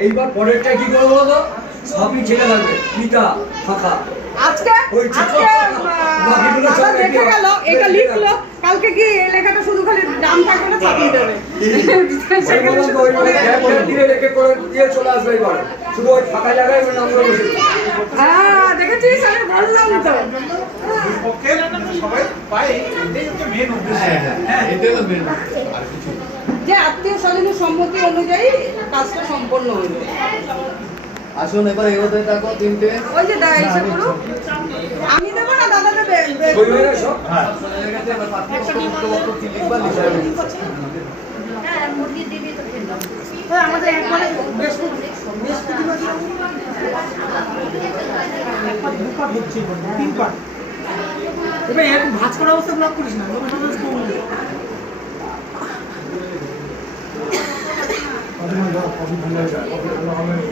এইবার পরেরটা কি করবো বলো? সবই ছেড়ে থাকবে, পিতা ফাঁকা। আজকে দাদা দেখে গেল, এটা লিখলো, কালকে কি এই লেখাটা শুধু খালি নামটা করে ছাপিয়ে দেবে। চলে আসবে এবার, শুধু ওই ফাঁকা জায়গায় নামগুলো বসে। হ্যাঁ দেখেছিস, আমি বললাম তো। যে আত্মীয় স্বজনের সম্মতি অনুযায়ী কাজটা সম্পন্ন হইল। আসুন এবার এগোতে থাকো তিনটে। ওই যে দাদা এসে করো, আমি দেবো না দাদা দেবে। আমাদের একবারে এবার এরকম ভাঁজ করা অবস্থা ব্লক করিস না, ভালো হবে।